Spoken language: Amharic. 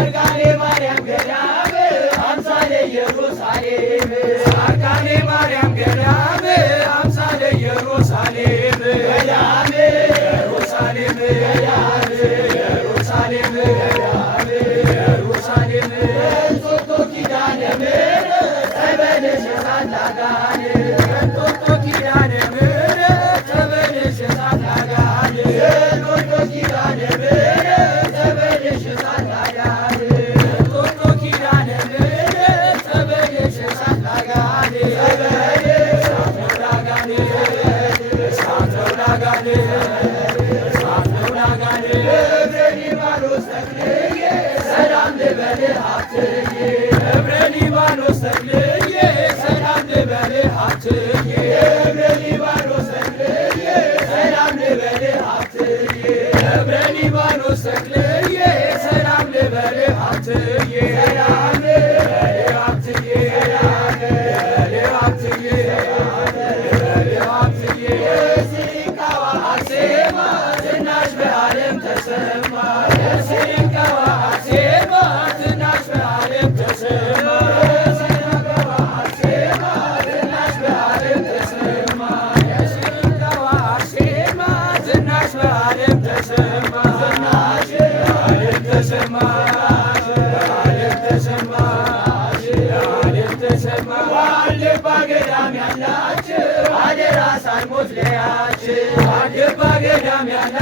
ጻድቃኔ ማርያም ገዳም አምሳለ ኢየሩሳሌም ጻድቃኔ ማርያም ገዳም አምሳለ ኢየሩሳሌም ገዳም ኢየሩሳሌም ገዳም ኢየሩሳሌም ገዳም ኢየሩሳሌም እንጦጦ ኪዳነ ምሕረት ጸበልሽ እሳት ላጋን እንጦጦ ኪዳነ ምሕረት ጸበልሽ እሳት ላጋን እንጦጦ ኪዳነ ምሕረት ጸበልሽ እሳት ላጋን እንጦጦ ኪዳነ ምሕረት ጸበልሽ እሳት ላጋን እሳት ነው ላጋን እሳት ነው ላጋን ደብረ ሊባኖስ ተክልዬ ሰላም ልበልህ ሀብትዬ ደብረ ሊባኖስ ተክልዬ ሰላም ልበልህ ሀብትዬ ደብረ ሊባኖስ ተክልዬ ሰላም ልበልህ ሀብትዬ ደብረ ሊባኖስ ተክልዬ ሰላም ልበልህ ሀብትዬ ሰላም ልበልህ ሀብትዬ ሰላም ልበልህ ሀብትዬ ልበልህ ሀብትዬ የሲቃዋ አርሴማ ዝናሽ በዓለም ተሰማ የሲቃዋ አርሴማ ዝናሽ በዓለም ተሰማ የሲቃዋ አርሴማ ዝናሽ በዓለም ተሰማ የሲቃዋ አርሴማ ዝናሽ በዓለም ተሰማ ዝናሽ በዓለም ተሰማ በዓለም ተሰማ በዓለም ተሰማ ዋልድባ ገዳም ያላችሁ አደራ ሳልሞት ለያችሁ ዋልድባ ገዳም ያላችሁ